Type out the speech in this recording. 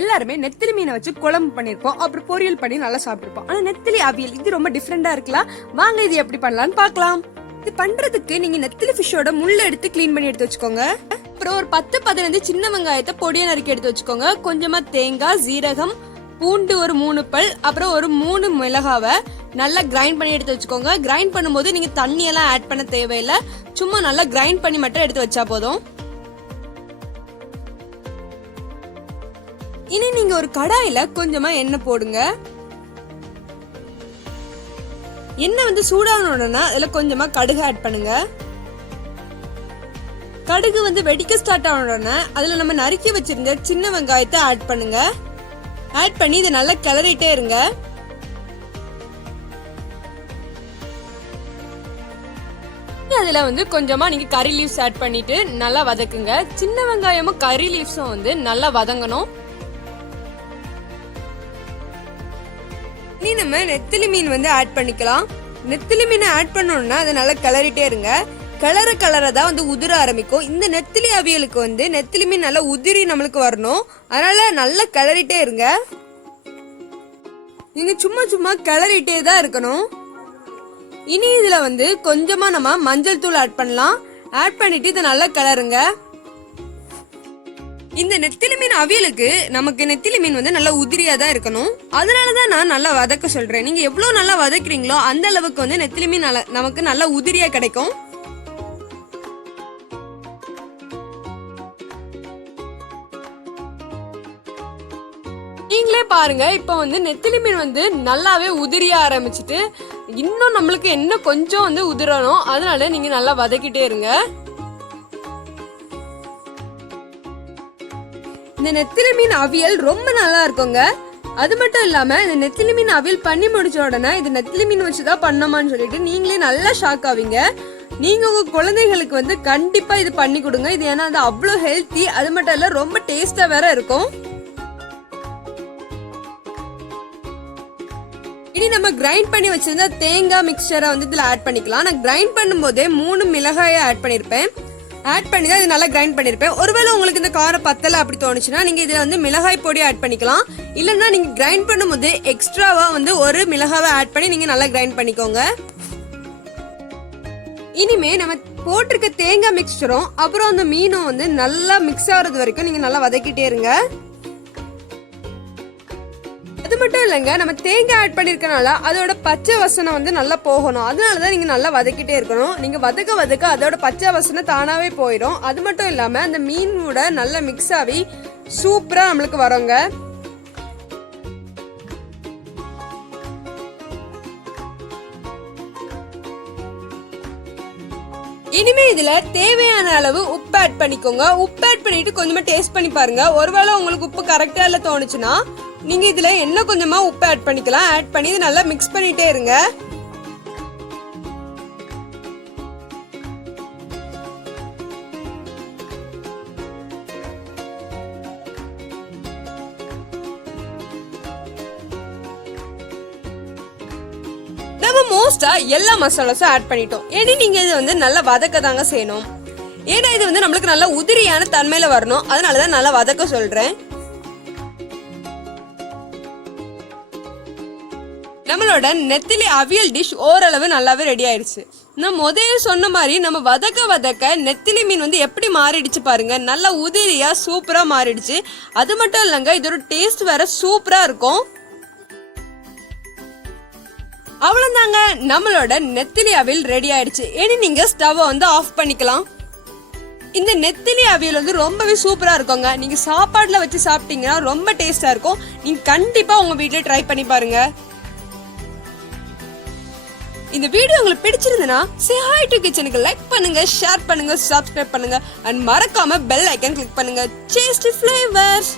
எல்லாருமே நெத்திலி மீனை வச்சு குழம்பு பண்ணிருப்போம், அப்புறம் பொரியல் பண்ணி நல்லா சாப்பிட்டுருப்போம். ஆனா நெத்திலி அவியல் இது ரொம்ப டிஃப்ரெண்டா இருக்கலாம். வாங்க இது எப்படி பண்ணலாம்னு பார்க்கலாம். இது பண்றதுக்கு நீங்க நெத்திலி ஃபிஷ்ஷோட முள்ள எடுத்து கிளீன் பண்ணி எடுத்து வச்சுக்கோங்க. அப்புறம் ஒரு 10-15 சின்ன வெங்காயத்தை பொடியை நறுக்கி எடுத்து வச்சுக்கோங்க. கொஞ்சமா தேங்காய், ஜீரகம், பூண்டு ஒரு 3 பல், அப்புறம் ஒரு 3 மிளகாவை நல்லா கிரைண்ட் பண்ணி எடுத்து வச்சுக்கோங்க. கிரைண்ட் பண்ணும்போது நீங்க தண்ணி எல்லாம் ஆட் பண்ண தேவையில்லை, சும்மா நல்லா கிரைண்ட் பண்ணி மட்டும் எடுத்து வச்சா போதும். இனி நீங்க ஒரு கடாயில கொஞ்சமா எண்ணெய் போடுங்க. எண்ணெய் வந்து சூடான உடனே அதுல கொஞ்சமா கடுகு ஆட் பண்ணுங்க. கடுகு வந்து வெடிக்க ஸ்டார்ட் ஆன உடனே அதுல நம்ம நறுக்கி வச்சிருந்த சின்ன வெங்காயத்தை ஆட் பண்ணுங்க. ஆட் பண்ணி இதை நல்லா கிளறிட்டே இருங்க. அதுல வந்து கொஞ்சமா நீங்க கறி லீவ்ஸ் ஆட் பண்ணிட்டு நல்லா வதக்குங்க. சின்ன வெங்காயமும் கறி லீவ்ஸும் வந்து நல்லா வதங்கணும். இனி நம்ம நெத்திலி மீன் வந்து ஆட் பண்ணிக்கலாம். நெத்திலி மீனை ஆட் பண்ணோம்னா அதை நல்லா கிளறிட்டே இருங்க. கலரதான் வந்து உதிர ஆரம்பிக்கும். இந்த நெத்திலி அவியலுக்கு வந்து நெத்திலி மீன் நல்லா உதிரி நம்மளுக்கு வரணும், அதனால நல்லா கிளறிட்டே இருங்க. நீங்க சும்மா கிளறிட்டே தான் இருக்கணும். இனி இதுல வந்து கொஞ்சமா நம்ம மஞ்சள் தூள் ஆட் பண்ணலாம். ஆட் பண்ணிட்டு இதை நல்லா கிளறுங்க. இந்த நெத்திலி மீன் அவியலுக்கு நமக்கு நெத்திலி மீன் வந்து நல்லா உதிரியா தான் இருக்கணும், அதனாலதான் நான் நல்லா வதக்க சொல்றேன். நீங்க எவ்வளவு நல்லா வதக்குறீங்களோ அந்த அளவுக்கு வந்து நெத்திலி மீன் நமக்கு நல்லா உதிரியா கிடைக்கும். நீங்களே பாருங்க, இப்ப வந்து நெத்திலி மீன் வந்து நல்லாவே உதிரியா ஆரம்பிச்சுட்டு இன்னும் நம்மளுக்கு என்ன கொஞ்சம் வந்து உதிரணும், அதனால நீங்க நல்லா வதக்கிட்டே இருங்க. இந்த நெத்திலி மீன் அவியல் ரொம்ப நல்லா இருக்குங்க. அது மட்டும் இல்லாம இந்த நெத்திலி மீன் அவியல் பண்ணி முடிச்ச உடனே இது நெத்திலி மீன் வச்சுதான் பண்ணமான்னு சொல்லிட்டு நீங்களே நல்லா ஷாக் ஆவீங்க. நீங்க உங்க குழந்தைகளுக்கு வந்து கண்டிப்பா இது பண்ணி கொடுங்க. இது ஏன்னா அது அவ்வளோ ஹெல்த்தி, அது மட்டும் இல்ல ரொம்ப டேஸ்டா வேற இருக்கும். இனி நம்ம கிரைண்ட் பண்ணி வச்சிருந்த தேங்காய் மிக்சரை வந்து இதுல ஆட் பண்ணிக்கலாம். நான் கிரைண்ட் பண்ணும்போதே 3 மிளகாயை ஆட் பண்ணிருப்பேன். ஆட் பண்ணி தான் இது நல்லா கிரைண்ட் பண்ணிருப்பேன். ஒருவேளை உங்களுக்கு இந்த காரம் பத்தல அப்படி தோணுச்சுன்னா நீங்க இதுல வந்து மிளகாய் பொடி ஆட் பண்ணிக்கலாம். இல்லைன்னா நீங்க கிரைண்ட் பண்ணும்போது எக்ஸ்ட்ராவா வந்து ஒரு மிளகாவை ஆட் பண்ணி நீங்க நல்லா கிரைண்ட் பண்ணிக்கோங்க. இனிமே நம்ம போட்டிருக்க தேங்காய் மிக்சரும் அப்புறம் அந்த மீனும் வந்து நல்லா மிக்ஸ் ஆகுறது வரைக்கும் நீங்க நல்லா வதக்கிட்டே இருங்க. அது மட்டும் இல்லைங்க, நம்ம தேங்காய் ஆட் பண்ணிருக்கனால அதோட பச்சை வாசனை வந்து நல்லா போகணும், அதனாலதான் நீங்க நல்லா வதக்கிட்டே இருக்கணும். நீங்க வதக்க அதோட பச்சை வாசனை தானாவே போயிடும். அது மட்டும் இல்லாம அந்த மீனோட நல்லா மிக்ஸ் ஆகி சூப்பரா நம்மளுக்கு வருங்க. இனிமே இதுல தேவையான அளவு உப்பு ஆட் பண்ணிக்கோங்க. உப்பு ஆட் பண்ணிட்டு கொஞ்சமா டேஸ்ட் பண்ணி பாருங்க. ஒருவேளை உங்களுக்கு உப்பு கரெக்டா இல்ல தோணுச்சுன்னா நீங்க இதுல என்ன கொஞ்சமா உப்பு ஆட் பண்ணிக்கலாம். ஆட் பண்ணி நல்லா மிக்ஸ் பண்ணிட்டே இருங்க. நம்ம மோஸ்டா எல்லா மசாலாஸும் ஆட் பண்ணிட்டோம். ஏன்னா நீங்க இது வந்து நல்லா வதக்க தாங்க செய்யணும். ஏன்னா இது வந்து நம்மளுக்கு நல்ல உதிரியான தன்மையில வரணும், அதனாலதான் நல்லா வதக்க சொல்றேன். நம்மளோட நெத்திலி அவியல் டிஷ் ஓரளவு நல்லாவே ரெடி ஆயிடுச்சு. நான் முதல்ல சொன்ன மாதிரி நம்ம வதக்க நெத்திலி மீன் வந்து எப்படி மாறிடுச்சு பாருங்க, நல்லா உதிரியா சூப்பரா மாறிடுச்சு. அது மட்டும் இல்லைங்க, இதோட டேஸ்ட் வேற சூப்பரா இருக்கும். அவ்வளவுதாங்க, நம்மளோட நெத்திலி அவியல் ரெடி ஆயிடுச்சு. இனி நீங்க ஸ்டவ் வந்து ஆஃப் பண்ணிக்கலாம். இந்த நெத்திலி அவியல் வந்து ரொம்பவே சூப்பரா இருக்குங்க. நீங்க சாப்பாடுல வச்சு சாப்பிட்டீங்கன்னா ரொம்ப டேஸ்டா இருக்கும். நீங்க கண்டிப்பா உங்க வீட்டுல ட்ரை பண்ணி பாருங்க. இந்த வீடியோ உங்களுக்கு பிடிச்சிருந்தனா Say Hi to Kitchen-க்கு லைக் பண்ணுங்க, ஷேர் பண்ணுங்க, சப்ஸ்கிரைப் பண்ணுங்க, அண்ட் மறக்காம பெல் ஐகான் கிளிக் பண்ணுங்க. Tasty flavors.